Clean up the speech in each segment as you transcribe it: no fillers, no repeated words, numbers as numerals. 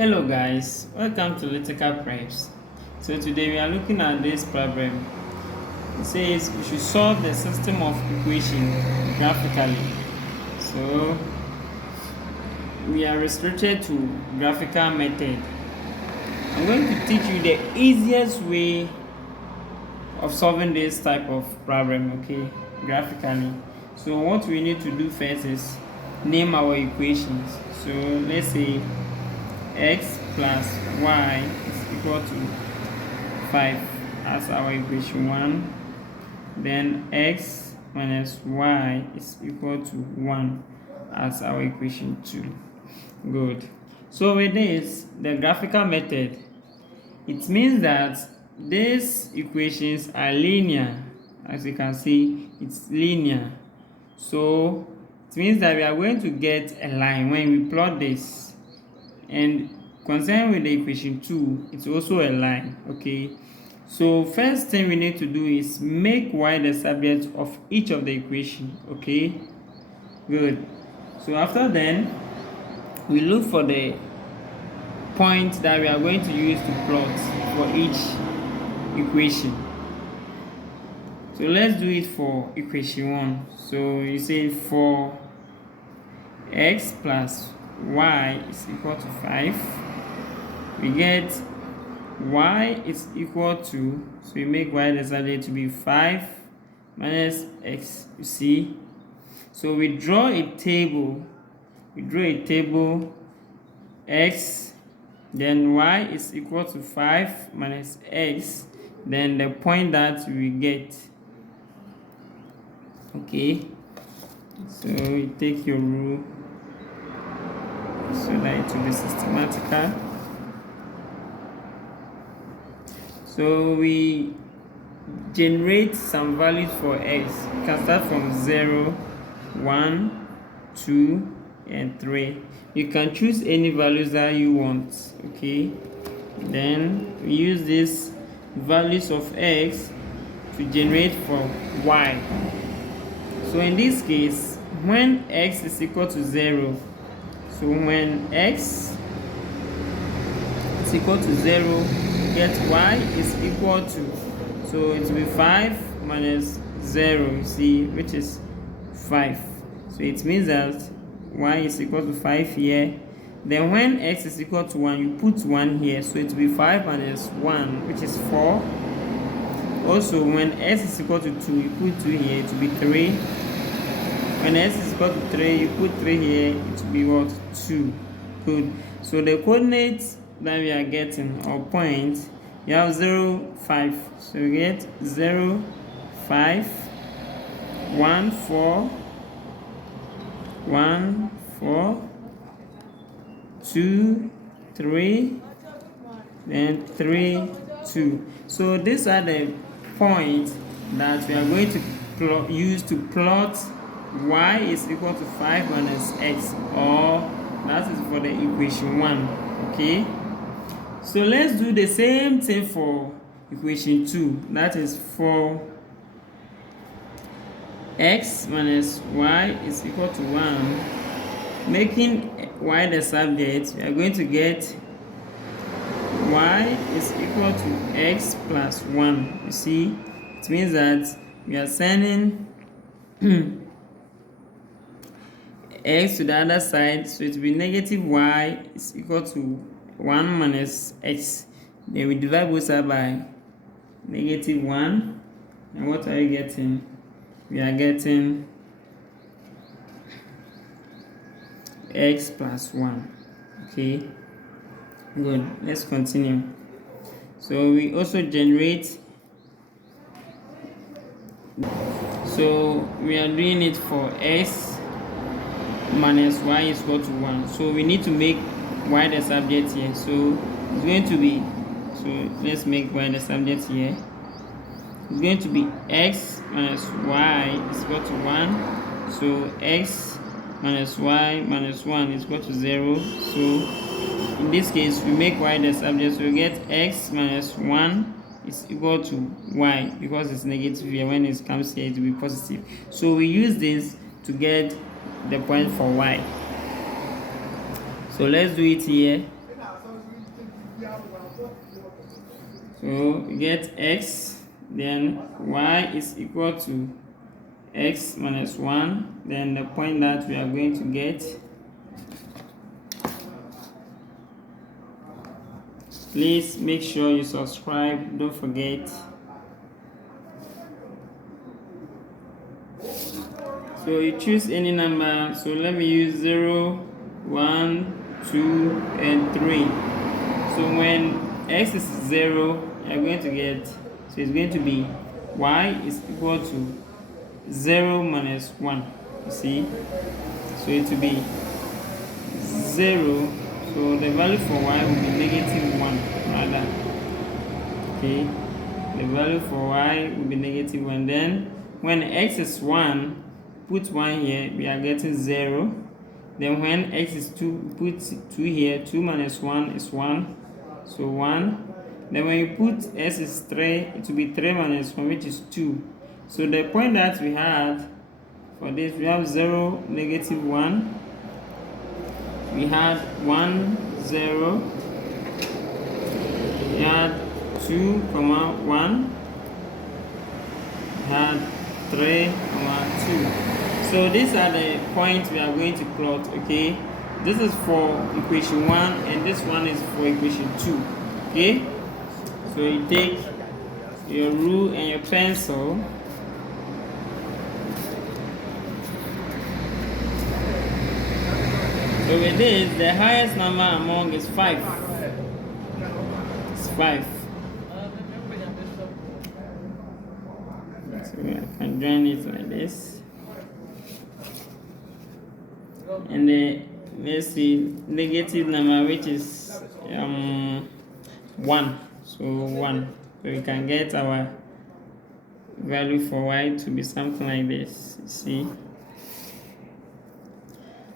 Hello guys, welcome to Little Preps. So today we are looking at this problem. It says we should solve the system of equation graphically. So we are restricted to graphical method. I'm going to teach you the easiest way of solving this type of problem, okay, graphically. So what we need to do first is name our equations. So let's say x plus y is equal to 5 as our equation 1. Then x minus y is equal to 1 as our equation 2. Good. So with this, the graphical method, it means that these equations are linear. As you can see, it's linear. So it means that we are going to get a line when we plot this. And concerned with the equation 2, it's also a line, okay? So first thing we need to do is make y the subject of each of the equation, okay? Good. So after then, we look for the point that we are going to use to plot for each equation. So let's do it for equation 1. So you say for x plus y is equal to 5, we get y is equal to, so we make y the subject to be 5 minus x, you see. So we draw a table, x, then y is equal to 5 minus x, then the point that we get, okay. So you take your rule so that it will be systematical. So we generate some values for x. You can start from 0, 1, 2, and 3. You can choose any values that you want, okay? Then we use these values of x to generate for y. So in this case, when x is equal to 0, so when x is equal to 0, get y is equal to, so it will be 5 minus 0, you see, which is 5. So it means that y is equal to 5 here. Then when x is equal to 1, you put 1 here, so it will be 5 minus 1, which is 4. Also, when x is equal to 2, you put 2 here, it will be 3. When x is equal to 3, you put 3 here, it will be what? 2. Good. So the coordinates that we are getting, or point, you have 0, 5. So you get 0, 5, 1, 4, 1, 4, 2, 3, then 3, 2. So these are the points that we are going to use to plot y is equal to 5 minus x, or that is for the equation 1, okay? So let's do the same thing for equation 2. That is for x minus y is equal to 1. Making y the subject, we are going to get y is equal to x plus 1. You see, it means that we are sending x to the other side, so it will be negative y is equal to 1 minus x. Then we divide both sides by negative 1. And what are you getting? We are getting x plus 1. Okay, good. Let's continue. So we also generate, so we are doing it for x minus y is equal to 1. So we need to make y the subject here. So it's going to be, so let's make y the subject here. It's going to be x minus y is equal to 1. So x minus y minus 1 is equal to 0. So in this case, we make y the subject. So we get x minus 1 is equal to y, because it's negative here. When it comes here, it will be positive. So we use this to get the point for y. So let's do it here. So we get x, then y is equal to x minus 1, then the point that we are going to get. Please make sure you subscribe, don't forget. So you choose any number. So let me use 0, 1, 2, and 3. So when x is 0, you're going to get, so it's going to be y is equal to 0 minus 1. You see? So it will be 0. So the value for y will be negative 1 rather. Okay? The value for y will be negative 1. Then when x is 1, put 1 here, we are getting 0. Then when x is 2, put 2 here. 2 minus 1 is 1. So 1. Then when you put s is 3, it will be 3 minus 1, which is 2. So the point that we had for this, we have 0, negative 1. We had 1, 0. We had 2, 1. We had 3, 2. So these are the points we are going to plot, okay? This is for equation 1 and this one is for equation 2, okay? So you take your rule and your pencil. So with this, the highest number among is 5. It's 5. So I can join it like this. And the, let's see, negative number, which is 1. So 1. So we can get our value for y to be something like this. You see?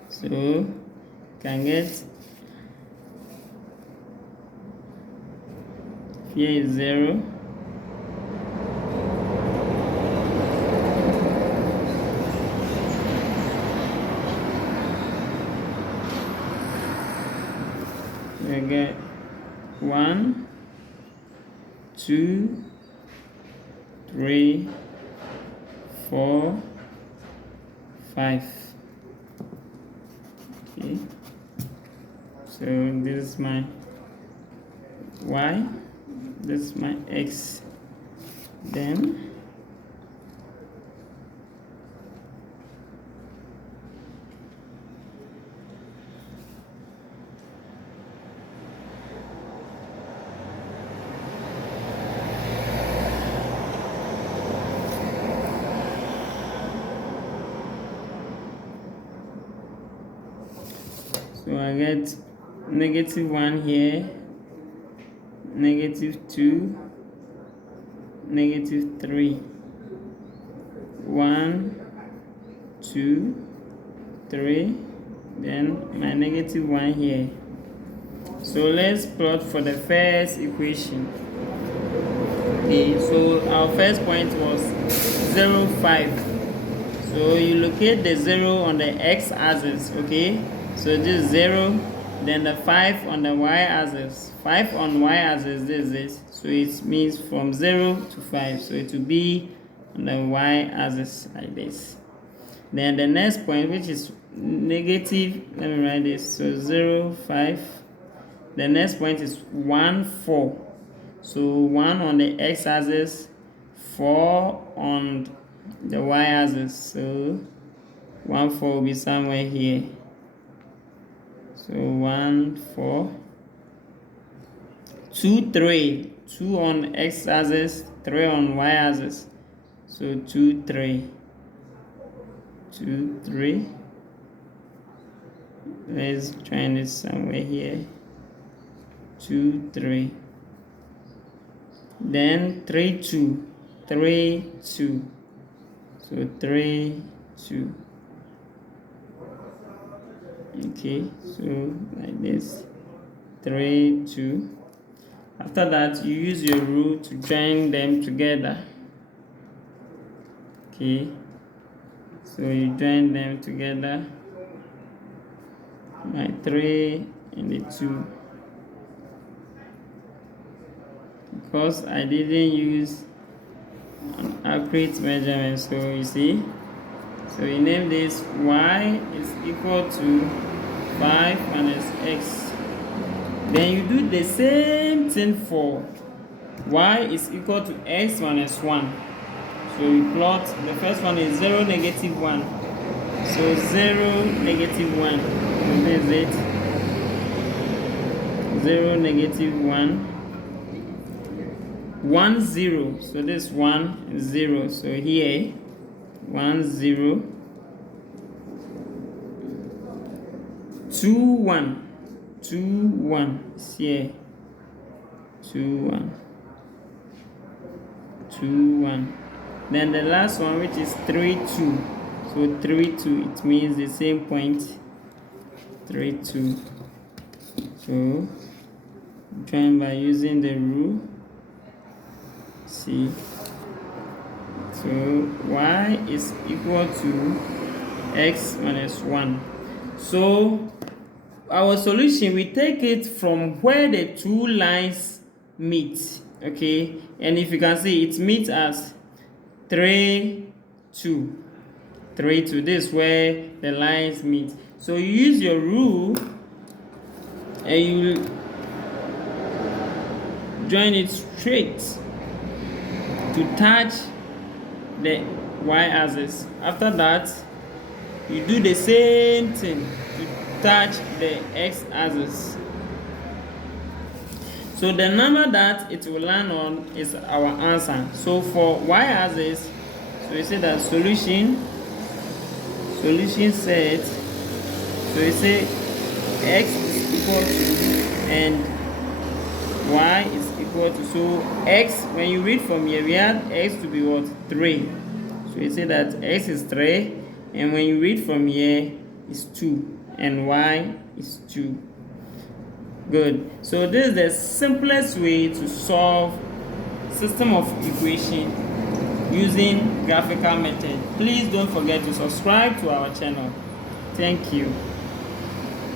So can get, here is 0. We get 1, 2, 3, 4, 5. Okay. So this is my y, this is my x. Then so I get negative 1 here, negative 2, negative 3, 1, 2, 3, then my negative 1 here. So let's plot for the first equation. Okay, so our first point was 0, 5. So you locate the 0 on the x-axis, okay? So this is 0, then the 5 on the y-axis. 5 on y-axis, this is this. So it means from 0 to 5. So it will be on the y-axis like this. Then the next point, which is negative, let me write this. So 0, 5. The next point is 1, 4. So 1 on the x-axis, 4 on the y-axis. So 1, 4 will be somewhere here. So 1, 4. 2, 3. 2 on x-axis, 3 on y-axis. So 2, 3. 2, 3. Let's join it somewhere here. 2, 3. Then 3, 2. 3, 2. So 3, 2. Okay, so like this. 3, 2. After that, you use your rule to join them together. Okay, so you join them together. My 3 and the 2. because I didn't use an accurate measurement. So you see, so we name this y is equal to 5 minus x. Then you do the same thing for y is equal to x minus 1. So we plot, the first one is 0, negative 1. So 0, negative 1. So this is it. 0, negative 1. 1, 0. So this 1, 0. So here, 1, 0. 2, 1. 2, 1. It's here. 2, 1. 2, 1. Then the last one, which is 3, 2. So 3, 2, it means the same point. 3, 2. So join by using the rule. See. So y is equal to x minus 1. So our solution, we take it from where the two lines meet. Okay, and if you can see, it meets as 3, 2. 3, 2. This is where the lines meet. So you use your rule and you join it straight to touch the y-axis. After that, you do the same thing to touch the x-axis. So the number that it will land on is our answer. So for y-axis, so we say that solution set. So we say x is equal to and y is equal to. So x, when you read from here, we had x to be what? 3. So we say that x is 3, and when you read from here, is 2, and y is 2. Good. So this is the simplest way to solve system of equation using graphical method. Please don't forget to subscribe to our channel. Thank you.